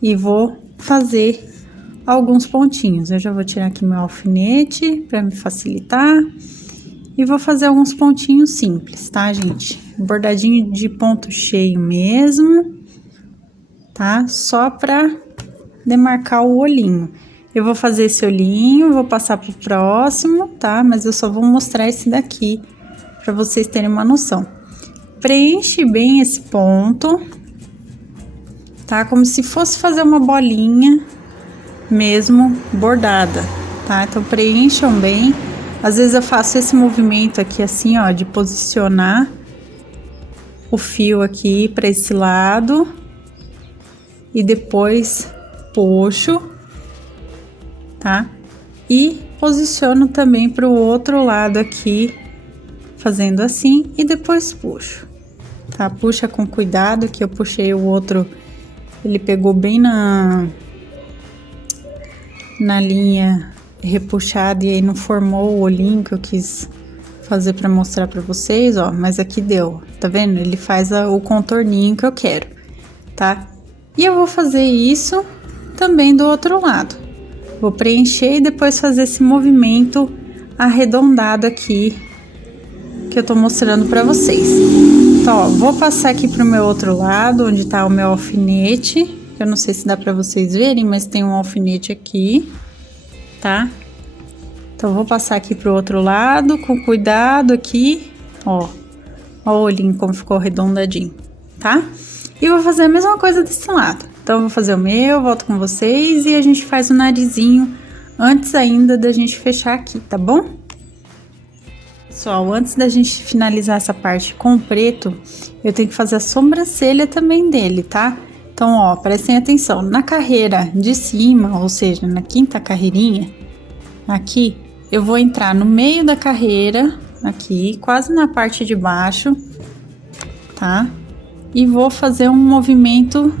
e vou fazer alguns pontinhos. Eu já vou tirar aqui meu alfinete para me facilitar. E vou fazer alguns pontinhos simples, tá, gente? Bordadinho de ponto cheio mesmo, tá? Só pra demarcar o olhinho. Eu vou fazer esse olhinho, vou passar pro próximo, tá? Mas eu só vou mostrar esse daqui pra vocês terem uma noção. Preenche bem esse ponto, tá? Como se fosse fazer uma bolinha mesmo bordada, tá? Então, preencham bem. Às vezes eu faço esse movimento aqui assim, ó, de posicionar o fio aqui para esse lado e depois puxo, tá? E posiciono também para o outro lado aqui, fazendo assim e depois puxo, tá? Puxa com cuidado, que eu puxei o outro, ele pegou bem na linha repuxado e aí não formou o olhinho que eu quis fazer para mostrar para vocês, ó, mas aqui deu, tá vendo? Ele faz o contorninho que eu quero, tá? E eu vou fazer isso também do outro lado. Vou preencher e depois fazer esse movimento arredondado aqui que eu tô mostrando para vocês. Então, ó, vou passar aqui pro meu outro lado, onde tá o meu alfinete. Eu não sei se dá para vocês verem, mas tem um alfinete aqui, tá? Então, vou passar aqui pro outro lado, com cuidado aqui, ó. Ó o olhinho como ficou arredondadinho, tá? E vou fazer a mesma coisa desse lado. Então, eu vou fazer o meu, volto com vocês e a gente faz o narizinho antes ainda da gente fechar aqui, tá bom? Pessoal, antes da gente finalizar essa parte com o preto, eu tenho que fazer a sobrancelha também dele, tá? Então, ó, prestem atenção, na carreira de cima, ou seja, na quinta carreirinha, aqui, eu vou entrar no meio da carreira, aqui, quase na parte de baixo, tá? E vou fazer um movimento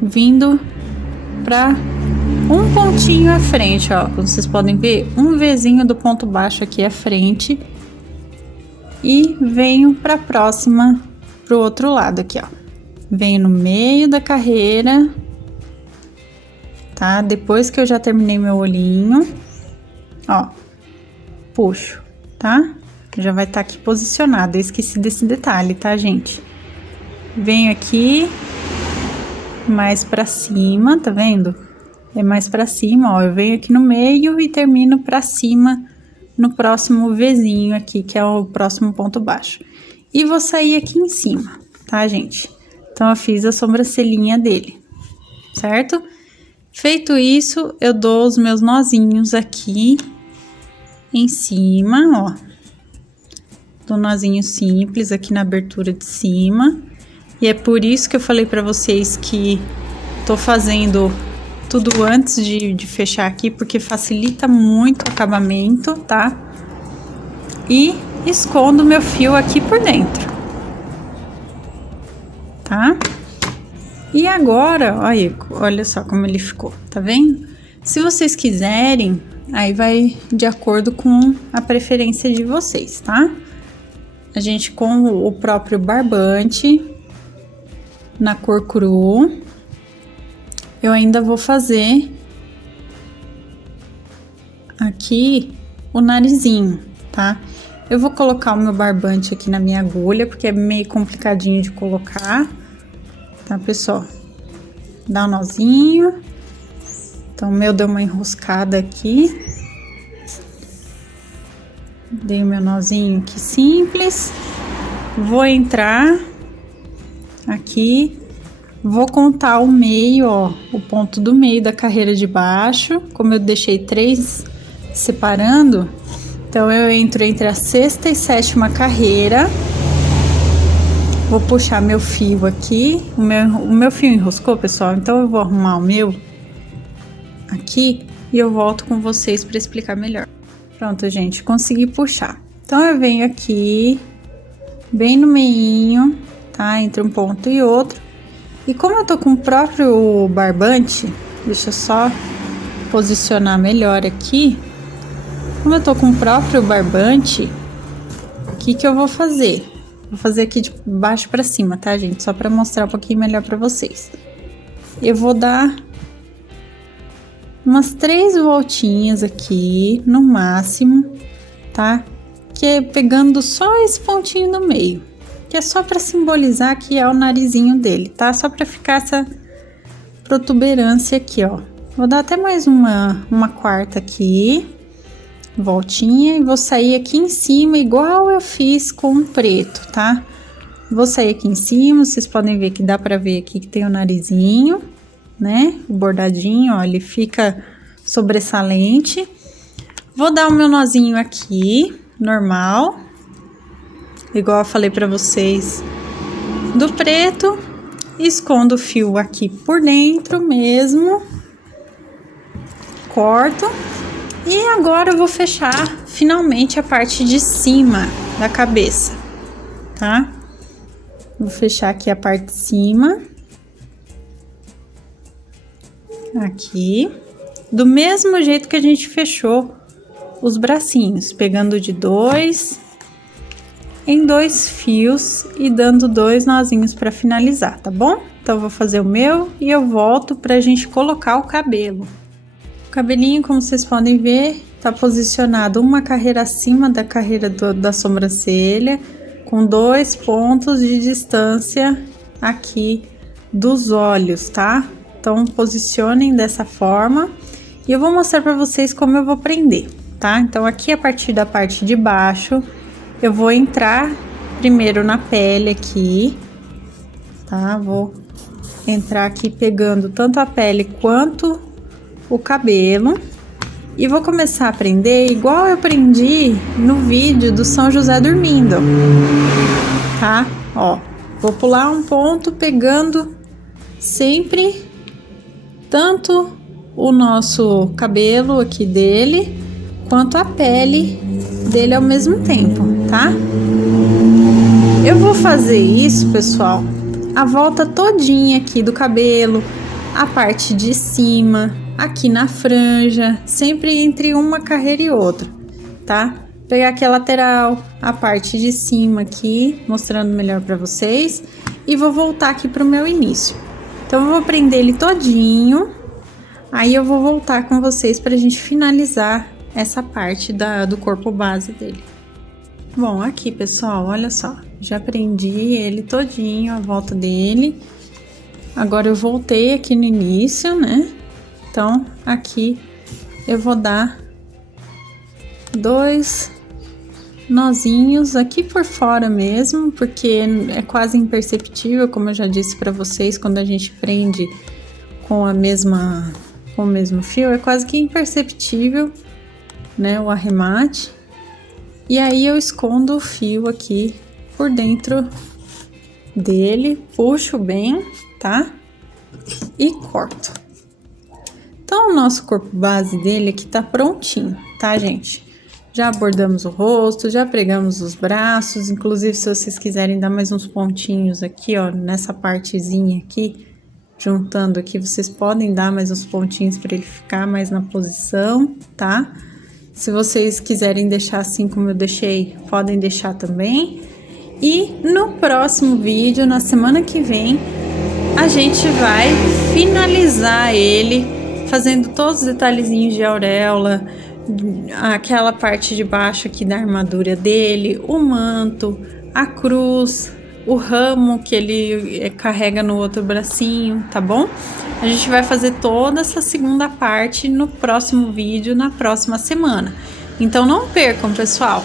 vindo pra um pontinho à frente, ó, como vocês podem ver, um Vzinho do ponto baixo aqui à frente. E venho pra próxima, pro outro lado aqui, ó. Venho no meio da carreira, tá? Depois que eu já terminei meu olhinho, ó, puxo, tá? Já vai estar aqui posicionado, eu esqueci desse detalhe, tá, gente? Venho aqui, mais pra cima, tá vendo? É mais pra cima, ó, eu venho aqui no meio e termino pra cima no próximo Vzinho aqui, que é o próximo ponto baixo. E vou sair aqui em cima, tá, gente? Então, eu fiz a sobrancelhinha dele, certo? Feito isso, eu dou os meus nozinhos aqui em cima, ó. Dou nozinho simples aqui na abertura de cima. E é por isso que eu falei pra vocês que tô fazendo tudo antes de fechar aqui, porque facilita muito o acabamento, tá? E escondo meu fio aqui por dentro. Tá? E agora, olha só como ele ficou, tá vendo? Se vocês quiserem, aí vai de acordo com a preferência de vocês, tá? A gente com o próprio barbante, na cor cru, eu ainda vou fazer aqui o narizinho, tá? Eu vou colocar o meu barbante aqui na minha agulha, porque é meio complicadinho de colocar. Tá, pessoal? Dá um nozinho. Então, o meu deu uma enroscada aqui. Dei o meu nozinho aqui simples. Vou entrar aqui. Vou contar o meio, ó. O ponto do meio da carreira de baixo. Como eu deixei 3 separando, então eu entro entre a sexta e sétima carreira. Vou puxar meu fio aqui, o meu fio enroscou, pessoal, então eu vou arrumar o meu aqui e eu volto com vocês para explicar melhor. Pronto, gente, consegui puxar. Então, eu venho aqui, bem no meinho, tá? Entre um ponto e outro. E como eu tô com o próprio barbante, deixa eu só posicionar melhor aqui. Como eu tô com o próprio barbante, o que que eu vou fazer? Vou fazer aqui de baixo pra cima, tá, gente? Só pra mostrar um pouquinho melhor pra vocês. Eu vou dar umas 3 voltinhas aqui, no máximo, tá? Que é pegando só esse pontinho no meio, que é só para simbolizar que é o narizinho dele, tá? Só para ficar essa protuberância aqui, ó. Vou dar até mais uma quarta aqui, voltinha, e vou sair aqui em cima, igual eu fiz com o preto, tá? Vou sair aqui em cima, vocês podem ver que dá para ver aqui que tem o narizinho, né? O bordadinho, ó, ele fica sobressalente. Vou dar o meu nozinho aqui, normal, igual eu falei pra vocês do preto. Escondo o fio aqui por dentro mesmo, corto. E agora eu vou fechar finalmente a parte de cima da cabeça, tá? Vou fechar aqui a parte de cima. Aqui, do mesmo jeito que a gente fechou os bracinhos, pegando de 2 em 2 fios e dando 2 nozinhos para finalizar, tá bom? Então, eu vou fazer o meu e eu volto pra gente colocar o cabelo. O cabelinho, como vocês podem ver, tá posicionado uma carreira acima da carreira da sobrancelha, com 2 pontos de distância aqui dos olhos, tá? Então, posicionem dessa forma e eu vou mostrar para vocês como eu vou prender, tá? Então, aqui a partir da parte de baixo, eu vou entrar primeiro na pele aqui, tá? Vou entrar aqui pegando tanto a pele quanto o cabelo e vou começar a prender igual eu prendi no vídeo do São José dormindo, tá? Ó, vou pular um ponto pegando sempre tanto o nosso cabelo aqui dele, quanto a pele dele ao mesmo tempo, tá? Eu vou fazer isso, pessoal, a volta todinha aqui do cabelo, a parte de cima, aqui na franja, sempre entre uma carreira e outra, tá? Pegar aqui a lateral, a parte de cima aqui, mostrando melhor pra vocês, e vou voltar aqui pro meu início. Então, eu vou prender ele todinho, aí eu vou voltar com vocês pra gente finalizar essa parte do corpo base dele. Bom, aqui, pessoal, olha só, já prendi ele todinho, a volta dele. Agora, eu voltei aqui no início, né? Então, aqui eu vou dar 2 nozinhos aqui por fora mesmo, porque é quase imperceptível, como eu já disse para vocês, quando a gente prende com o mesmo fio, é quase que imperceptível, né, o arremate. E aí eu escondo o fio aqui por dentro dele, puxo bem, tá? E corto. Então, o nosso corpo base dele aqui tá prontinho, tá, gente? Já abordamos o rosto, já pregamos os braços, inclusive se vocês quiserem dar mais uns pontinhos aqui, ó, nessa partezinha aqui, juntando aqui, vocês podem dar mais uns pontinhos para ele ficar mais na posição, tá? Se vocês quiserem deixar assim como eu deixei, podem deixar também. E no próximo vídeo, na semana que vem, a gente vai finalizar ele, fazendo todos os detalhezinhos de auréola, aquela parte de baixo aqui da armadura dele, o manto, a cruz, o ramo que ele carrega no outro bracinho, tá bom? A gente vai fazer toda essa segunda parte no próximo vídeo, na próxima semana. Então não percam, pessoal!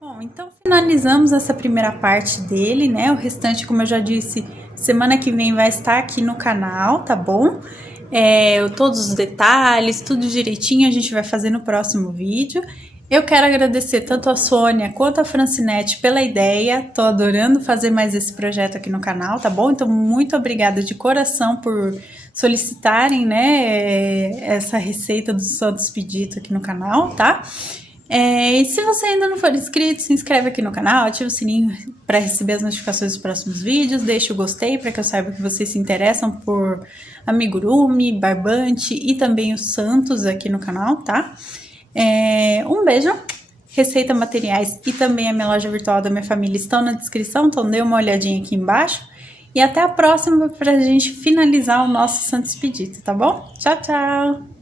Bom, então finalizamos essa primeira parte dele, né? O restante, como eu já disse, semana que vem vai estar aqui no canal, tá bom? Todos os detalhes, tudo direitinho, a gente vai fazer no próximo vídeo. Eu quero agradecer tanto a Sônia quanto a Francinete pela ideia. Tô adorando fazer mais esse projeto aqui no canal, tá bom? Então, muito obrigada de coração por solicitarem, né, essa receita do Santo Expedito aqui no canal, tá? E se você ainda não for inscrito, se inscreve aqui no canal, ativa o sininho para receber as notificações dos próximos vídeos, deixa o gostei para que eu saiba que vocês se interessam por amigurumi, barbante e também os santos aqui no canal, tá? Um beijo, receita, materiais e também a minha loja virtual da minha família estão na descrição, então dê uma olhadinha aqui embaixo. E até a próxima para a gente finalizar o nosso Santo Expedito, tá bom? Tchau, tchau!